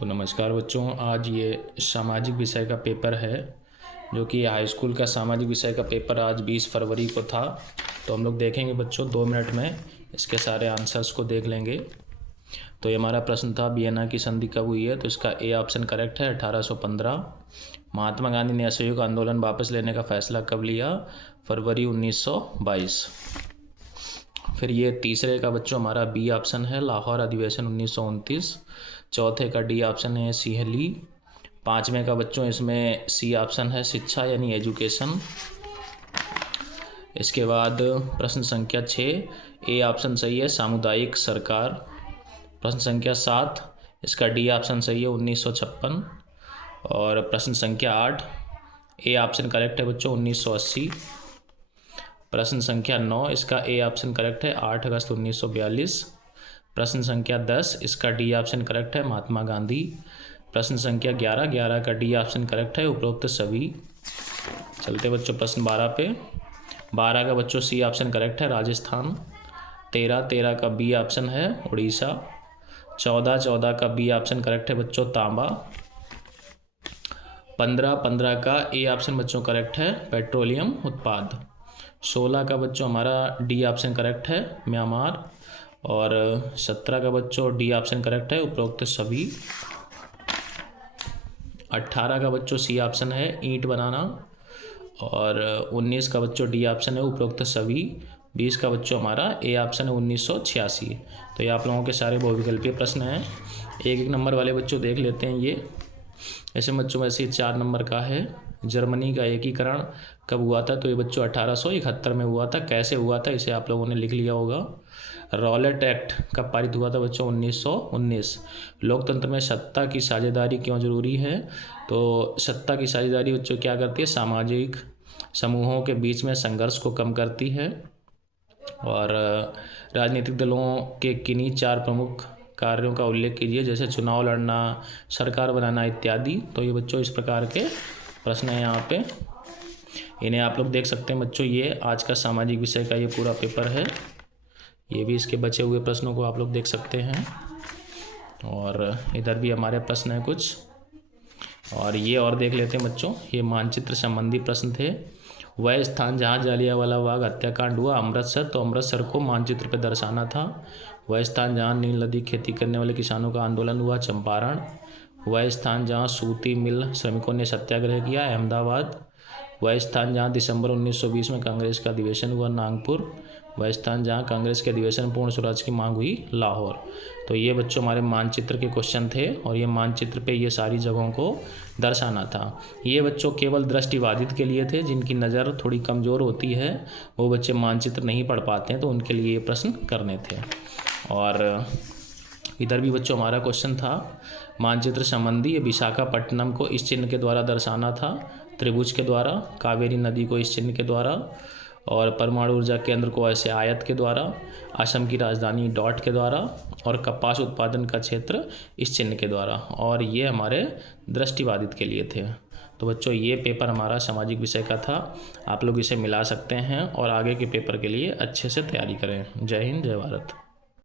तो नमस्कार बच्चों, आज ये सामाजिक विषय का पेपर है जो कि हाई स्कूल का सामाजिक विषय का पेपर आज 20 फरवरी को था। तो हम लोग देखेंगे बच्चों 2 मिनट में इसके सारे आंसर्स को देख लेंगे। तो ये हमारा प्रश्न था, वियना की संधि कब हुई है? तो इसका ए ऑप्शन करेक्ट है, 1815। महात्मा गांधी ने असहयोग आंदोलन वापस लेने का फैसला कब लिया? फरवरी 1922। फिर ये तीसरे का बच्चों हमारा बी ऑप्शन है, लाहौर अधिवेशन 1929। चौथे का डी ऑप्शन है, सिहली। पाँचवें का बच्चों इसमें सी ऑप्शन है, शिक्षा यानी एजुकेशन। इसके बाद प्रश्न संख्या 6, ए ऑप्शन सही है, सामुदायिक सरकार। प्रश्न संख्या 7, इसका डी ऑप्शन सही है, 1956। और प्रश्न संख्या 8, ए ऑप्शन करेक्ट है बच्चों, 1980। प्रश्न संख्या 9, इसका ए ऑप्शन करेक्ट है, 8 अगस्त 1942। प्रश्न संख्या 10, इसका डी ऑप्शन करेक्ट है, महात्मा गांधी। प्रश्न संख्या 11 का डी ऑप्शन करेक्ट है, उपरोक्त सभी। चलते बच्चों प्रश्न 12 पे। 12 का बच्चों सी ऑप्शन करेक्ट है, राजस्थान। 13 का बी ऑप्शन है, उड़ीसा। 14 का बी ऑप्शन करेक्ट है बच्चों, तांबा। 15 का ए ऑप्शन बच्चों करेक्ट है, पेट्रोलियम उत्पाद। 16 का बच्चों हमारा डी ऑप्शन करेक्ट है, म्यांमार। और 17 का बच्चों डी ऑप्शन करेक्ट है, उपरोक्त सभी। 18 का बच्चों सी ऑप्शन है, ईंट बनाना। और 19 का बच्चों डी ऑप्शन है, उपरोक्त सभी। 20 का बच्चों हमारा ए ऑप्शन है, 1986। तो ये आप लोगों के सारे बहुविकल्पीय प्रश्न हैं। एक नंबर वाले बच्चों देख लेते हैं। ये ऐसे बच्चों में से 4 नंबर का है, जर्मनी का एकीकरण कब हुआ था? तो ये बच्चों 1871 में हुआ था। कैसे हुआ था इसे आप लोगों ने लिख लिया होगा। रॉलेट एक्ट कब पारित हुआ था बच्चों? 1919। लोकतंत्र में सत्ता की साझेदारी क्यों जरूरी है? तो सत्ता की साझेदारी बच्चों क्या करती है? सामाजिक समूहों के बीच में संघर्ष को कम करती है। और राजनीतिक दलों के किन्हीं 4 प्रमुख कार्यों का उल्लेख कीजिए, जैसे चुनाव लड़ना, सरकार बनाना इत्यादि। तो ये बच्चों इस प्रकार के प्रश्न हैं यहाँ पे, इन्हें आप लोग देख सकते हैं बच्चों। ये आज का सामाजिक विषय का ये पूरा पेपर है। ये भी इसके बचे हुए प्रश्नों को आप लोग देख सकते हैं। और इधर भी हमारे प्रश्न हैं कुछ, और ये और देख लेते हैं बच्चों। ये मानचित्र संबंधी प्रश्न थे। वह स्थान जहाँ जालियांवाला बाग हत्याकांड हुआ, अमृतसर। तो अमृतसर को मानचित्र पर दर्शाना था। वह स्थान जहाँ नील नदी खेती करने वाले किसानों का आंदोलन हुआ, चंपारण। वह स्थान जहाँ सूती मिल श्रमिकों ने सत्याग्रह किया, अहमदाबाद। वह स्थान जहाँ दिसंबर 1920 में कांग्रेस का अधिवेशन हुआ, नागपुर। वह स्थान जहाँ कांग्रेस के अधिवेशन पूर्ण स्वराज की मांग हुई, लाहौर। तो ये बच्चों हमारे मानचित्र के क्वेश्चन थे, और ये मानचित्र पे ये सारी जगहों को दर्शाना था। ये बच्चों केवल दृष्टिबाधित के लिए थे, जिनकी नज़र थोड़ी कमज़ोर होती है, वो बच्चे मानचित्र नहीं पढ़ पाते हैं, तो उनके लिए ये प्रश्न करने थे। और इधर भी बच्चों हमारा क्वेश्चन था मानचित्र संबंधी। विशाखापट्टनम को इस चिन्ह के द्वारा दर्शाना था, त्रिभुज के द्वारा। कावेरी नदी को इस चिन्ह के द्वारा, और परमाणु ऊर्जा केंद्र को ऐसे आयत के द्वारा। असम की राजधानी डॉट के द्वारा, और कपास उत्पादन का क्षेत्र इस चिन्ह के द्वारा। और ये हमारे दृष्टिबाधित के लिए थे। तो बच्चों ये पेपर हमारा सामाजिक विषय का था। आप लोग इसे मिला सकते हैं और आगे के पेपर के लिए अच्छे से तैयारी करें। जय हिंद, जय भारत।